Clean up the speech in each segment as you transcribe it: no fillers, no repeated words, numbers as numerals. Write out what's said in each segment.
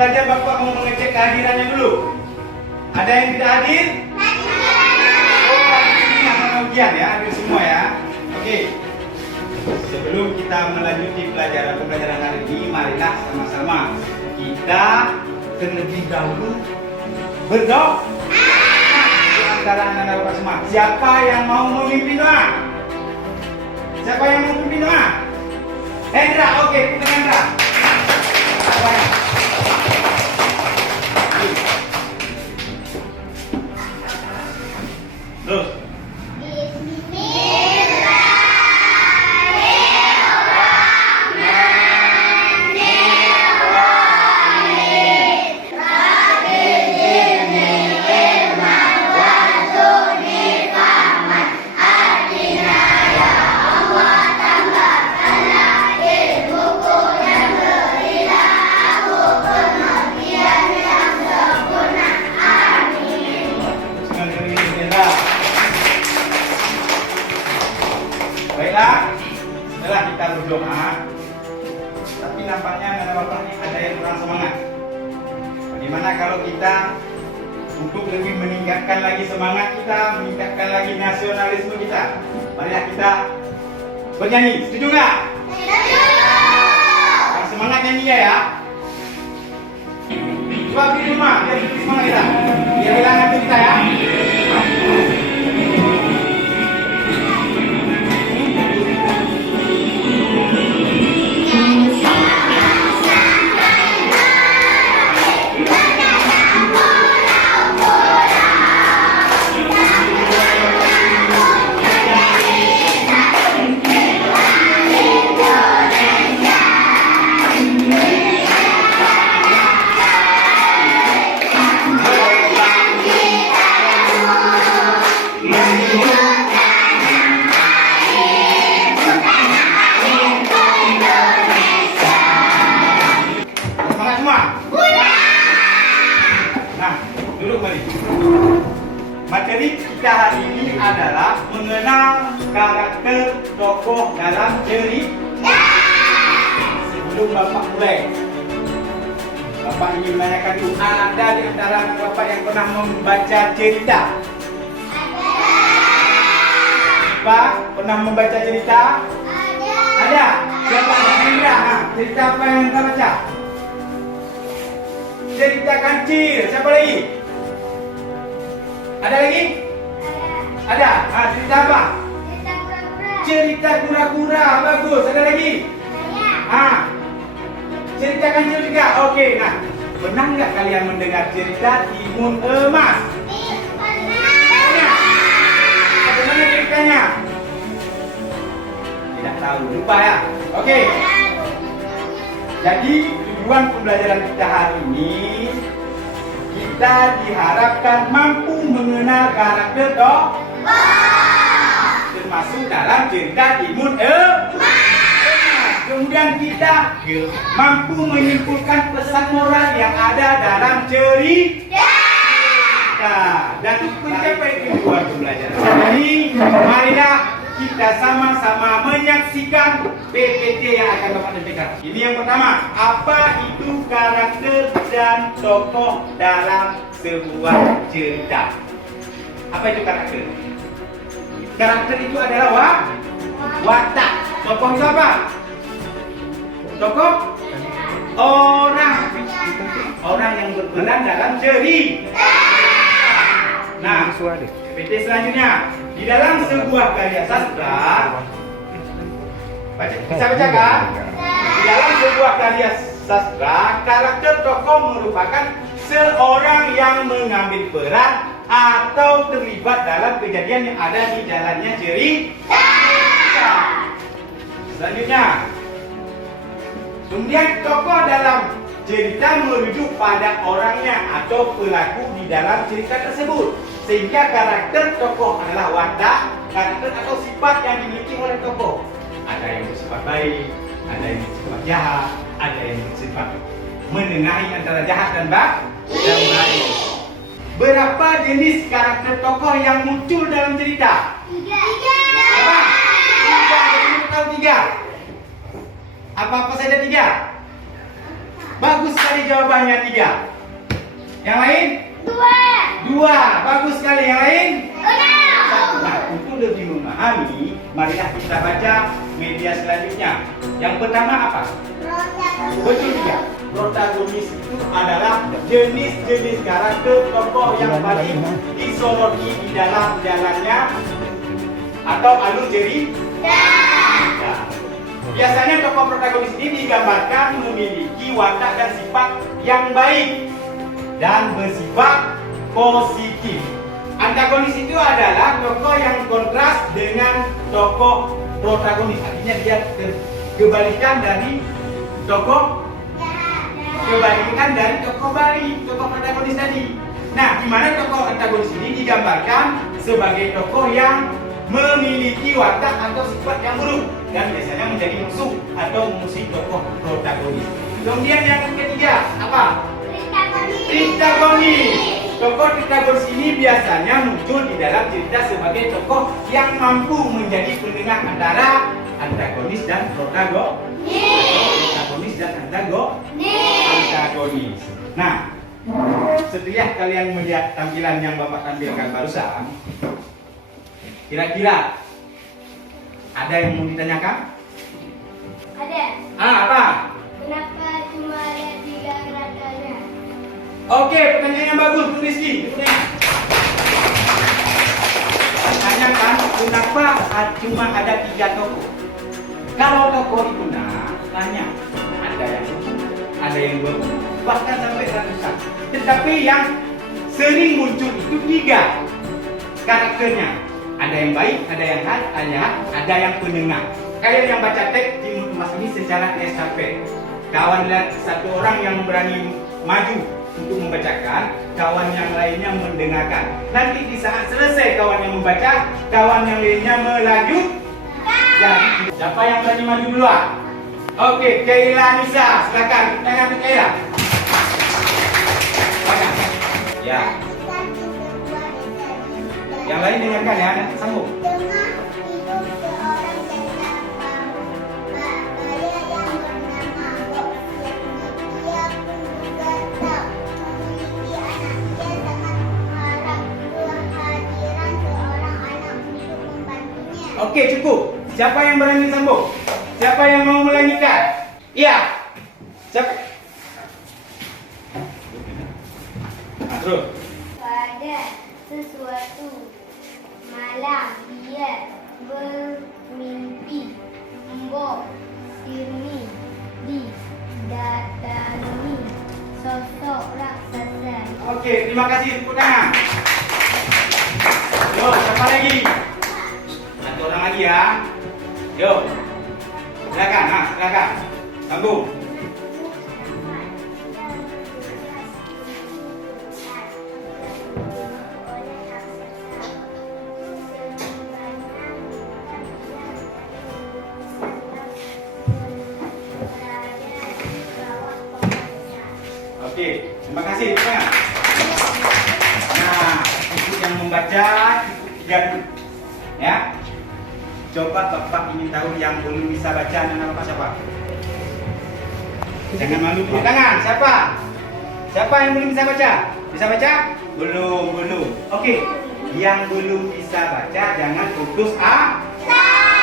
belajar Bapak mau mengecek kehadirannya dulu. Ada yang tidak hadir? Oh, ini anak ujian ya, hadir semua ya. Oke. Sebelum kita melanjuti pembelajaran hari ini, marilah sama-sama kita terlebih dahulu berdoa. Antara anak-anak Bapak semua, siapa yang mau memimpin doa? Siapa yang mau memimpin doa? Hendra, oke, kita Hendra. Terus. Baiklah, setelah kita berdoa, tapi nampaknya Bapak ini ada yang kurang semangat. Bagaimana kalau kita untuk lebih meningkatkan lagi semangat kita, meningkatkan lagi nasionalisme kita, marilah kita bernyanyi, setuju nggak? Setuju! Yang semangat nyanyi ya. Coba beri rumah, biar lebih semangat kita. Biar hilang ngantuk kita ya. Materi kita hari ini adalah mengenal karakter tokoh dalam cerita. Sebelum Bapak mulai, Bapak ingin menanyakan dulu, ada di antara Bapak yang pernah membaca cerita? Pak, pernah membaca cerita? Ada. Siapa yang Hendra? Cerita apa yang kita baca? Cerita Kancil. Siapa lagi? Ada lagi? Ada. Cerita apa? Cerita kura-kura. Cerita kura-kura. Bagus. Ada lagi? Cerita Kancil juga. Oke. Nah, pernah nggak kalian mendengar cerita Timun Emas? Pernah. Bagaimana ceritanya? Tidak tahu. Lupa ya. Oke. Jadi tujuan pembelajaran kita hari ini, kita diharapkan mampu mengenal karakter tokoh, termasuk dalam cerita Timun Emas. Kemudian kita mampu menyimpulkan pesan moral yang ada dalam cerita. Dan untuk mencapai tujuan pembelajaran ini, marilah kita sama-sama menyaksikan PPT yang akan Bapak sampaikan. Ini yang pertama, apa itu karakter dan tokoh dalam sebuah cerita? Apa itu karakter? Karakter itu adalah watak. Tokoh itu apa? Tokoh orang yang berperan dalam cerita. Nah, PPT selanjutnya, di dalam sebuah karya sastra, bisa bacakan? Di dalam sebuah karya sastra, karakter tokoh merupakan seorang yang mengambil peran atau terlibat dalam kejadian yang ada di jalannya cerita. Selanjutnya, kemudian tokoh dalam cerita merujuk pada orangnya atau pelaku di dalam cerita tersebut, sehingga karakter tokoh adalah watak, karakter atau sifat yang dimiliki oleh tokoh. Ada yang bersifat baik, ada yang bersifat jahat, ada yang bersifat menengahi antara jahat dan baik. Berapa jenis karakter tokoh yang muncul dalam cerita? 3. Apa? 3. Apa-apa saja 3? Bagus sekali. tadi jawabannya 3? Yang lain? 2. 2. Bagus sekali. Yang lain? 6. Nah, untuk lebih memahami, marilah kita baca media selanjutnya. Yang pertama apa? Betul tidak? Protagonis itu adalah jenis-jenis karakter tokoh yang paling disoroti di dalam jalannya atau alur cerita. Biasanya tokoh protagonis ini digambarkan memiliki watak dan sifat yang baik dan bersifat positif. Antagonis itu adalah tokoh yang kontras dengan tokoh protagonis. Artinya dia kebalikan dari tokoh baik, tokoh protagonis tadi. Nah, di mana tokoh antagonis ini digambarkan sebagai tokoh yang memiliki watak atau sifat yang buruk dan biasanya menjadi musuh atau memusuhi tokoh protagonis. Kemudian yang ketiga apa? Tristagonis. Tokoh tristagonis ini biasanya muncul di dalam cerita sebagai tokoh yang mampu menjadi penengah antara antagonis dan protagonis dan antagonis. Nah, setelah kalian melihat tampilan yang Bapak tampilkan barusan, kira-kira ada yang mau ditanyakan? Ada. Apa? Kenapa cuma ada 3 karakternya? Oke, pertanyaan yang bagus, Bu Rizky. Tanyakan kenapa cuma ada 3 tokoh? Kalau tokoh itu tanya, ada yang ada yang 20, bahkan sampai ratusan. Tetapi yang sering muncul itu 3 karakternya. Ada yang baik, ada yang jahat, ada yang penengah. Kalian yang baca teks Timur Mas ini secara estafet. Kawan satu orang yang berani maju untuk membacakan, kawan yang lainnya mendengarkan. Nanti di saat selesai kawan yang membaca, kawan yang lainnya melanjutkan. Jadi, siapa yang berani maju duluan? Oke, Kaila Nisa, silakan. Tangan Kaila. Banyak. Ya. Yang lain dengarkan ya, nanti sambung. Tengah hidup seorang janda kaya yang bernama Bob Sydney. Dia pun juga tak memiliki anak. Dia sangat mengharap kehadiran seorang anak untuk membantunya. Oke, cukup. Siapa yang berani sambung? Siapa yang mau melanjutkan? Iya. Siapa? Nah, terus. Pada sesuatu malam dia bermimpi Mbok Sirni didatangi sosok raksasa. Oke, terima kasih. Tepuk tangan. Yo, siapa lagi? Satu orang lagi ya. Yo. Silakan, silakan. Sambung. Oke, terima kasih. Nah, untuk yang membaca cukup 3 dulu. Ya. Coba Bapak ingin tahu yang belum bisa baca nama Bapak siapa? Jangan malu, tepuk tangan. Siapa? Siapa yang belum bisa baca? Bisa baca? Belum. Oke. Yang belum bisa baca jangan putus asa.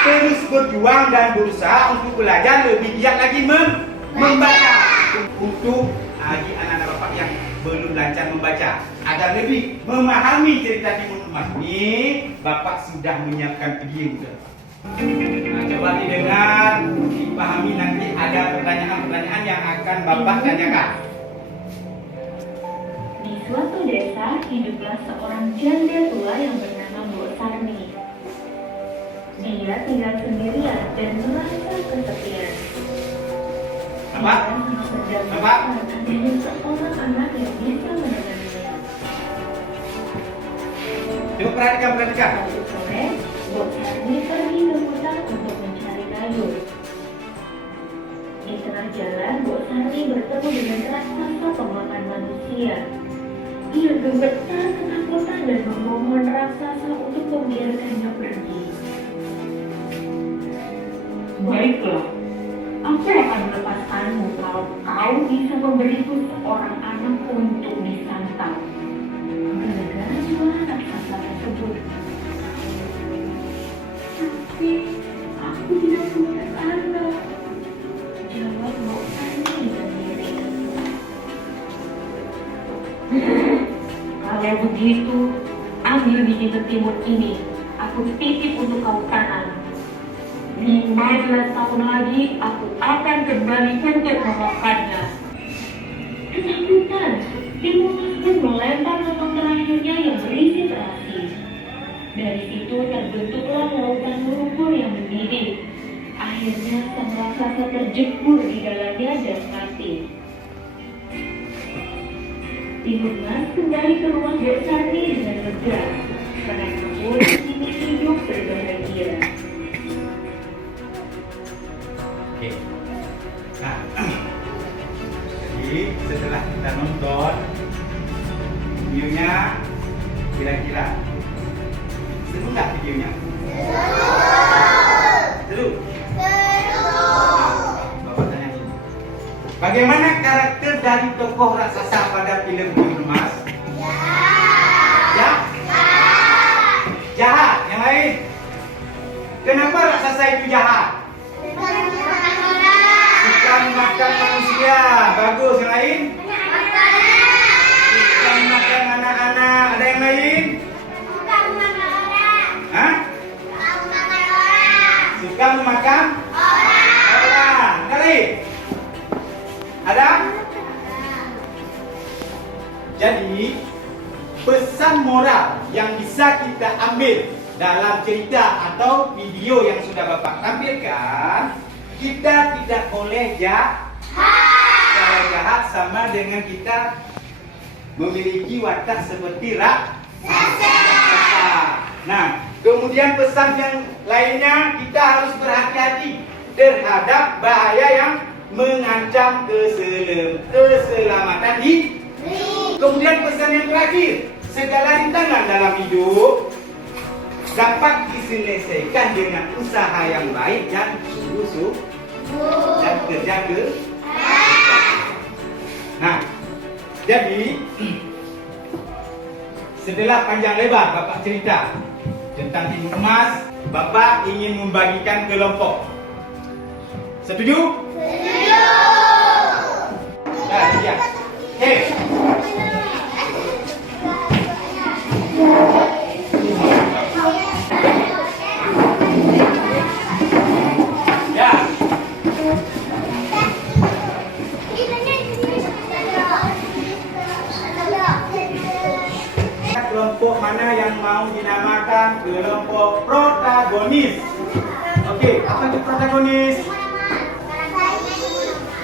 Terus berjuang dan berusaha untuk belajar lebih giat lagi membaca. Untuk bagi anak-anak Bapak yang belum lancar membaca, agar lebih memahami cerita Timur Mas ini, Bapak sudah menyiapkan video. Nah, coba didengar, dipahami, nanti ada pertanyaan-pertanyaan yang akan Bapak tanyakan. Di suatu desa hiduplah seorang janda tua yang bernama Bu Sarni. Dia tinggal sendirian dan merasa kesepian. Apa? Apa? Adanya seorang anak yang bisa menemaninya. Coba perhatikan. Suatu sore, Bu Sarni pergi ke hutan untuk mencari kayu. Di tengah jalan, Bu Sarni bertemu dengan raksasa pemakan manusia. Ia gemetar ketakutan dan memohon raksasa untuk membiarkannya pergi. Baiklah, aku akan melepaskan perasaanmu kalau kau bisa memberiku seorang anak untuk disantap gara-gara jualan raksasa tersebut. Tapi aku tidak punya anak, jawab Mbok Sani dengan miring. Kalau begitu, ambil biji ketimun ini, aku titip untuk kau tanam. 15 tahun lagi aku akan kembali untuk memakannya. Ketakutan, timun pun melempar potong terakhirnya yang berisi terasi. Dari situ terbentuklah lautan lumpur yang mendidih. Akhirnya sang raksasa terjebur di dalamnya dan mati. Timun Mas kembali ke rumah Mbok Sani dengan lega. Mereka pun kini hidup berbahagia. Oke. Nah, jadi setelah kita nonton videonya, kira-kira seru nggak videonya? Seru. Bapak tanya dulu. Bagaimana karakter dari tokoh raksasa pada film Timun Mas? Jahat. Jahat. Yang lain? Kenapa raksasa itu jahat? Suka memakan manusia. Bagus. Yang lain? Suka memakan anak-anak. Ada yang lain? Hah? Suka memakan orang. Kali? Ada? Jadi pesan moral yang bisa kita ambil dalam cerita atau video yang sudah Bapak tampilkan, kita tidak boleh jahat. Kalau jahat sama dengan kita memiliki watak seperti raksasa. Nah, kemudian pesan yang lainnya, kita harus berhati-hati terhadap bahaya yang mengancam keselamatan diri. Kemudian pesan yang terakhir, segala rintangan dalam hidup dapat diselesaikan dengan usaha yang baik dan sungguh-sungguh dan kerja keras. Nah, jadi setelah panjang lebar Bapak cerita tentang Timun Mas, Bapak ingin membagikan kelompok. Setuju? Setuju. Ya, siap. Hei. Ya. Kelompok mana yang mau dinamakan kelompok protagonis? Oke, apa itu protagonis?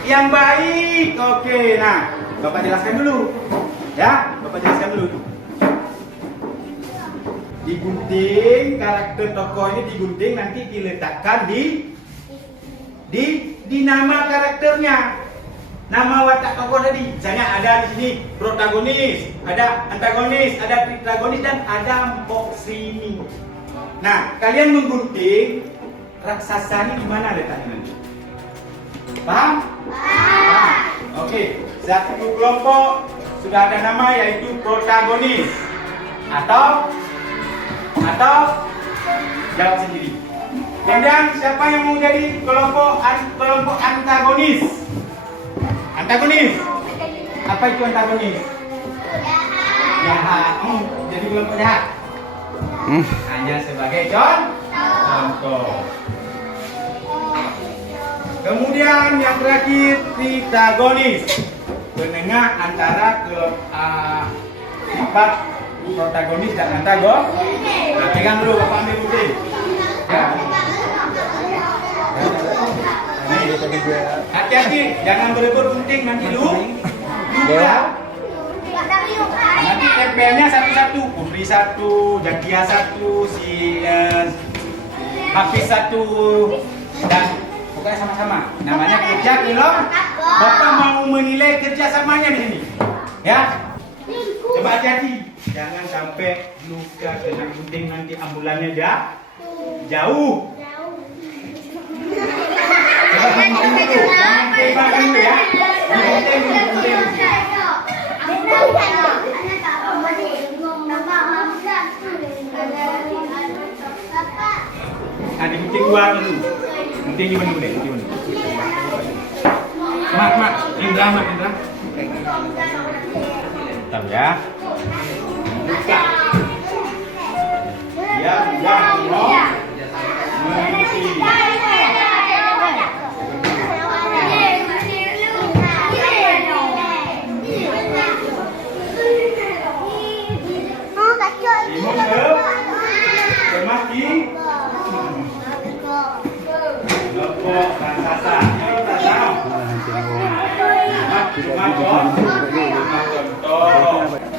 Yang baik. Oke, nah, Bapak jelaskan dulu. Ya, Bapak jelaskan dulu. Digunting, karakter tokoh ini digunting, nanti diletakkan di nama karakternya. Nama watak tokoh tadi. Misalnya ada di sini protagonis, ada antagonis, ada trigonis, dan ada Mbok Sini. Nah, kalian menggunting raksasa ini di mana letaknya nanti? Paham? Paham. Oke, satu kelompok sudah ada nama yaitu protagonis. Atau jawab sendiri. Kemudian siapa yang mau jadi kelompok antagonis? Antagonis. Apa itu antagonis? Jahat. Jadi kelompok jahat. Hanya sebagai contoh. Kemudian yang terakhir trigonis, penengah antara sifat protagonis dan antagonis. Nah, pegang dulu, Bapak ambil putih. Ya. Hati-hati, jangan berebut gunting nanti luka. Nanti tempelnya satu-satu, Putri satu, Jakia satu, si Hafiz satu, dan pokoknya sama-sama. Namanya kerja kelompok. Bapak mau menilai kerjasamanya di sini, ya. Coba hati-hati, jangan sampai luka kena gunting nanti ambulannya jauh. Coba Pertimbangkan dulu ya. Nah, digunting dua dulu. Gunting gimana dulu deh, gimana? Mak, Indra. Bentar ya. Buka. Ya,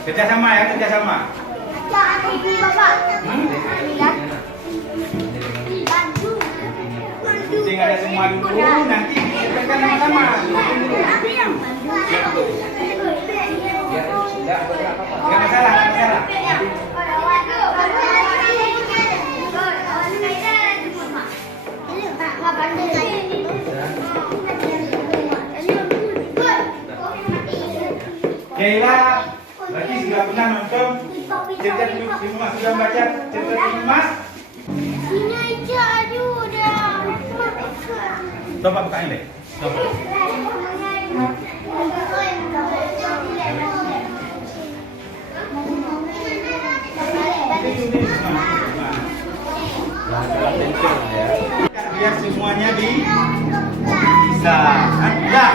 kerjasama ya, kerjasama. Penting ada semua dulu, nanti kita sama-sama. Gak masalah. Keila, berarti sudah pernah nonton cerita di rumah, sudah baca cerita di rumah? Ini aja, aduh, udah. Coba bukain deh. Coba. Biar semuanya bisa. Anda.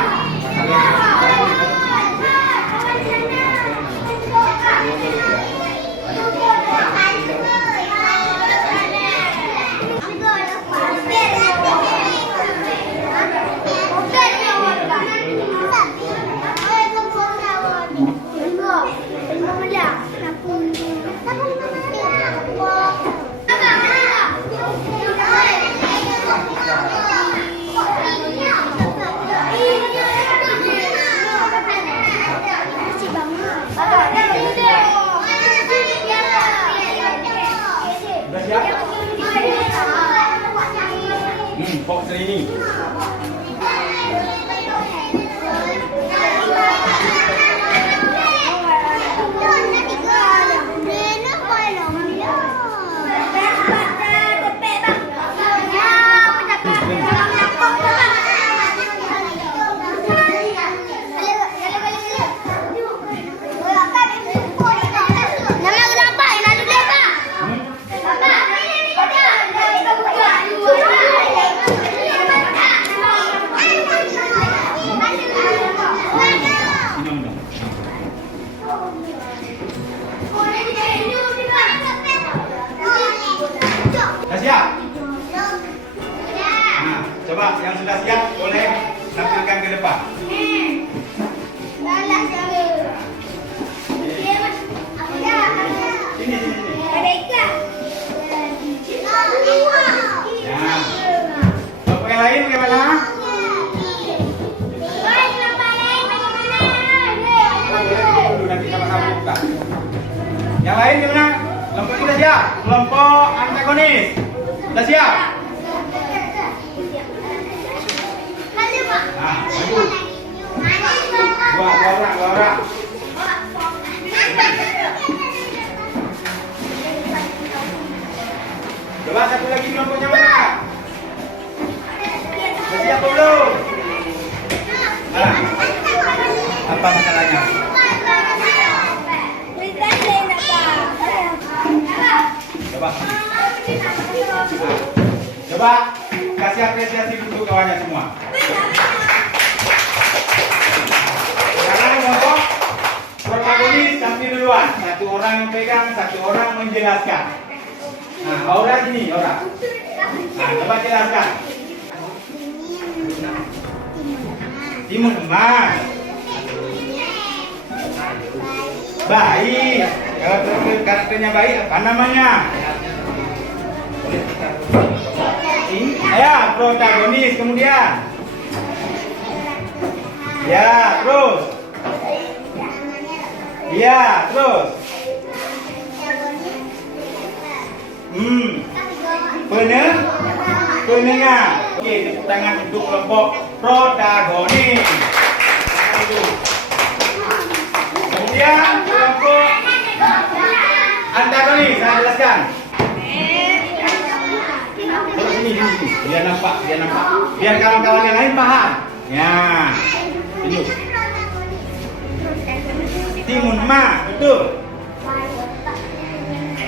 Box ini. Sudah siap? Nah, coba yang sudah siap boleh tampilkan ke depan. Sini. Nah, untuk yang lain bagaimana? Nanti sama-sama buka. Yang lain gimana? Kelompok sudah siap? Kelompok antagonis sudah siap? Nah, maju. Dua orang. Coba satu lagi kelompoknya mana? Sudah siap belum? Nah, apa masalahnya? Coba kasih apresiasi dulu kawannya semua. Sekarang kelompok protagonis tampil duluan. Satu orang yang pegang, satu orang menjelaskan. Nah, Aura gini, Aura. Nah, coba jelaskan. Timun emas. Baik. Kalau karakternya baik, apa namanya? Ya, protagonis. Kemudian ya, terus penengah. Oke, tepuk tangan untuk kelompok protagonis. Kemudian kelompok antagonis, saya jelaskan. Terus sini, biar nampak. Biar kawan-kawan yang lain paham. Ya, tunjuk. Timun Ma, betul.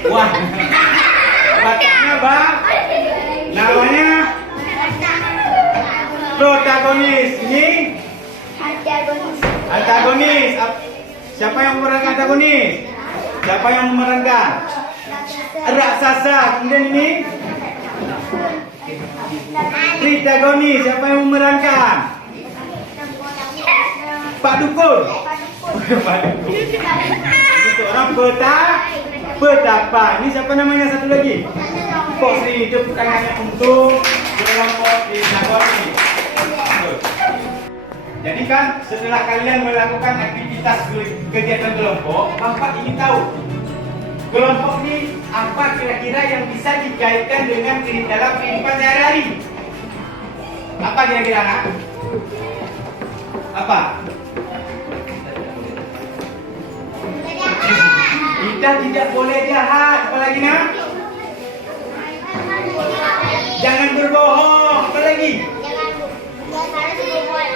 Wah, wataknya bang. Namanya protagonis. Ini antagonis. Siapa yang memerankan antagonis? Siapa yang memerankan? Raksasa. Kemudian ini protagonis. Siapa yang memerankan? Pak Dukun. Pak Dukun. Itu orang petapa. Ini siapa namanya satu lagi? Pok Sri. Tepuk tangannya untuk kelompok protagonis. Jadi kan setelah kalian melakukan aktivitas kegiatan kelompok, Bapak ingin tahu kelompok ini apa kira-kira yang bisa dikaitkan dengan dalam kehidupan sehari-hari? Apa kira-kira, nak? Apa? Kita tidak boleh jahat. Apa lagi, nak? Jangan berbohong. Apa lagi?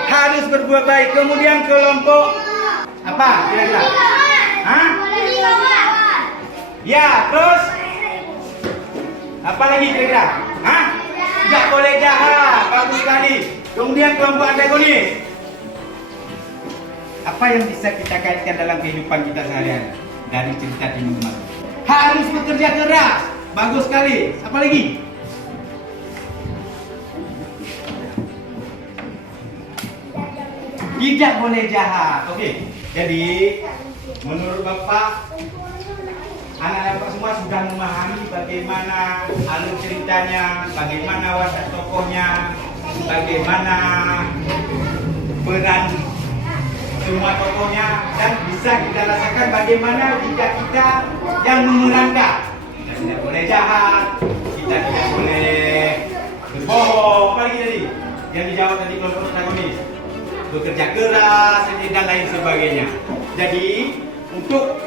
Harus berbuat baik. Kemudian kelompok apa kira-kira? Hah? Ya, terus apa lagi kira-kira? Hah? Tidak boleh jahat. Bagus sekali. Kemudian kelompok antagonis. Apa yang bisa kita kaitkan dalam kehidupan kita sehari-hari dari cerita Timun Ma? Harus bekerja keras. Bagus sekali. Apa lagi? Tidak boleh jahat. Oke. Jadi menurut Bapak, anak-anak Bapak semua sudah memahami bagaimana alur ceritanya, bagaimana watak tokohnya, bagaimana peran semua tokohnya, dan bisa kita rasakan bagaimana jika kita yang memerankan. Kita tidak boleh jahat, kita tidak boleh berbohong. Apa lagi tadi? Yang dijawab tadi kelompok protagonis. Bekerja keras dan lain sebagainya. Jadi untuk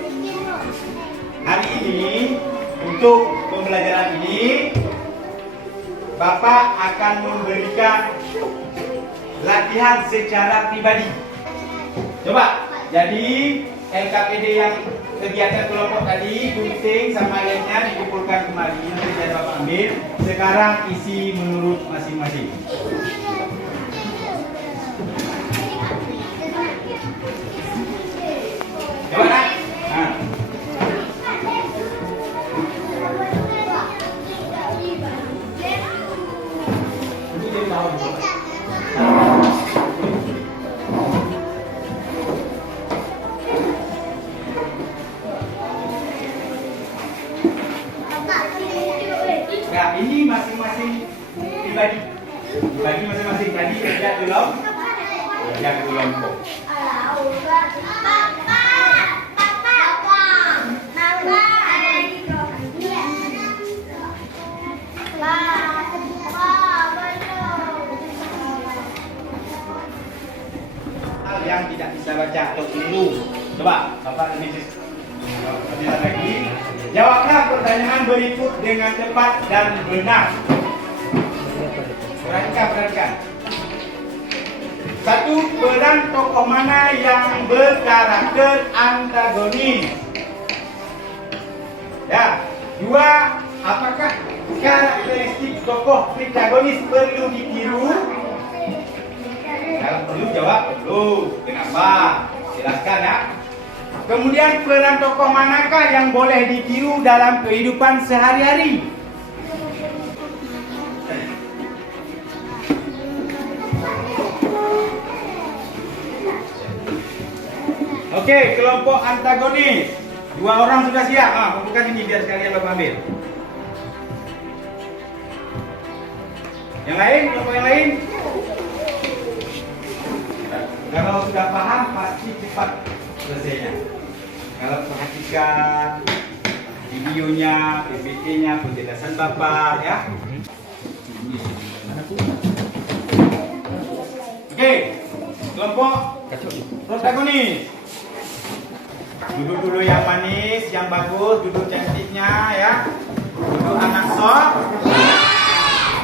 hari ini, untuk pembelajaran ini, Bapak akan memberikan latihan secara pribadi. Coba, jadi LKPD yang kegiatan kelompok tadi, gunting sama lainnya dikumpulkan kembali. Nanti biar Bapak ambil. Sekarang isi menurut masing-masing. Coba, nak. Nah. Nah, ini masing-masing pribadi. Dibagi masing-masing tadi kerja kelompok. Hal yang tidak bisa baca atau keliru. Coba, Bapak lebih lagi. Jawablah pertanyaan berikut dengan tepat dan benar. Perhatikan. Satu, peran tokoh mana yang berkarakter antagonis? Ya. Dua, apakah karakteristik tokoh protagonis perlu ditiru? Kalau perlu jawab perlu. Kenapa? Jelaskan ya. Kemudian peran tokoh manakah yang boleh ditiru dalam kehidupan sehari-hari? Oke, kelompok antagonis. Dua orang sudah siap. Kumpulkan ini biar sekalian Bapak ambil. Yang lain, kelompok yang lain. Kalau sudah paham pasti cepat selesainya. Kalau perhatikan videonya, PPT-nya, penjelasan Bapak ya. Oke, kelompok protagonis. Duduk dulu yang manis, yang bagus, duduk cantiknya ya. Duduk anak sok.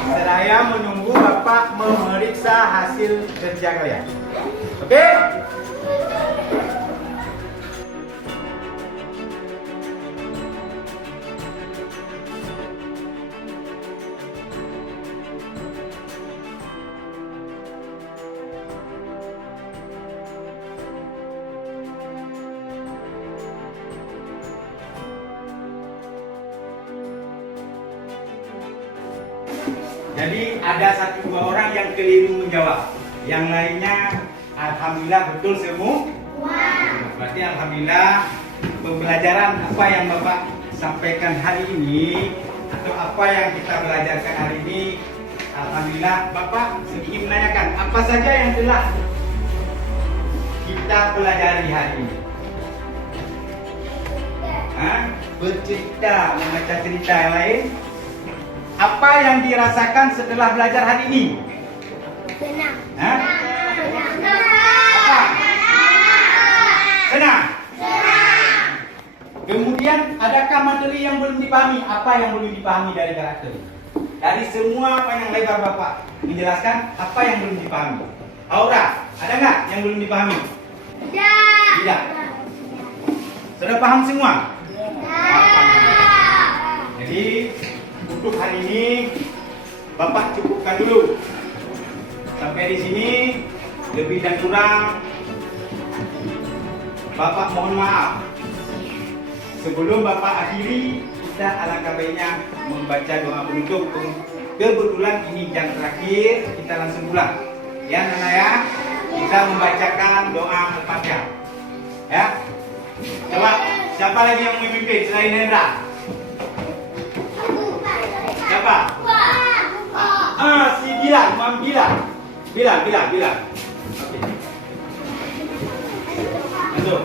Saya menunggu Bapak memeriksa hasil kerja kalian. Oke? Jadi ada 1-2 orang yang keliru menjawab. Yang lainnya alhamdulillah betul semua. Berarti alhamdulillah pembelajaran apa yang Bapak sampaikan hari ini atau apa yang kita belajarkan hari ini, alhamdulillah Bapak sedikit menanyakan apa saja yang telah kita pelajari hari ini. Bercerita, membaca cerita yang lain. Apa yang dirasakan setelah belajar hari ini? Senang. Apa? Senang. Kemudian adakah materi yang belum dipahami? Apa yang belum dipahami dari karakter? Dari semua panjang lebar Bapak menjelaskan apa yang belum dipahami. Aura, ada nggak yang belum dipahami? Tidak. Sudah paham semua? Jadi untuk hari ini Bapak cukupkan dulu. Sampai di sini, lebih dan kurang Bapak mohon maaf. Sebelum Bapak akhiri, kita alangkah baiknya membaca doa penutup. Kebetulan ini jam terakhir, kita langsung pulang. Ya Nana ya, kita membacakan doa Al-Fatihah. Ya, coba siapa lagi yang memimpin selain Hendra? Siapa? Si Bilal, Mam Bilal. Bilal. Oke. Masuk.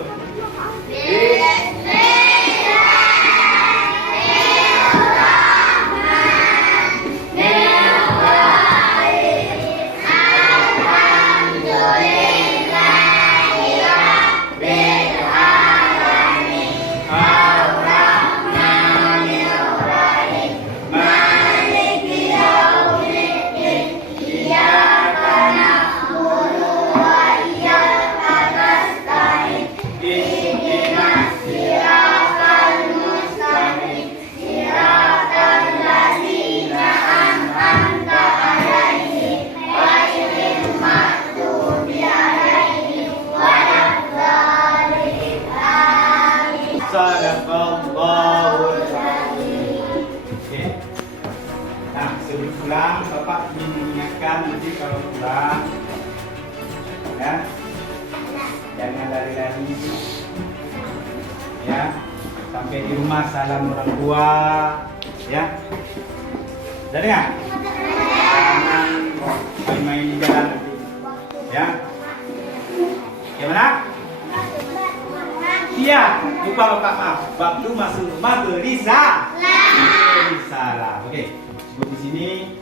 Sebelum pulang, Bapak ingin mengingatkan nanti kalau pulang, ya, jangan lari-lari, ya, sampai di rumah salam orang tua, ya, jadi nggak? Main-main di jalan nanti, ya, gimana? Iya, lupa Bapak maaf, waktu masuk rumah berisalah, oke. Di sini